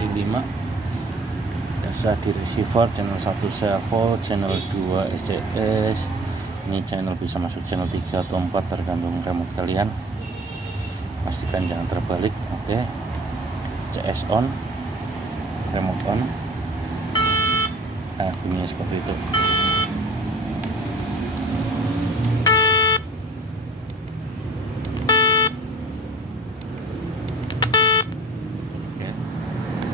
posisi 5. Biasa di receiver channel 1 servo, channel 2 SCS. Ini channel bisa masuk channel 3 atau 4 tergantung remote kalian. Pastikan jangan terbalik. Oke. CS on, remote on. Bunyinya seperti itu.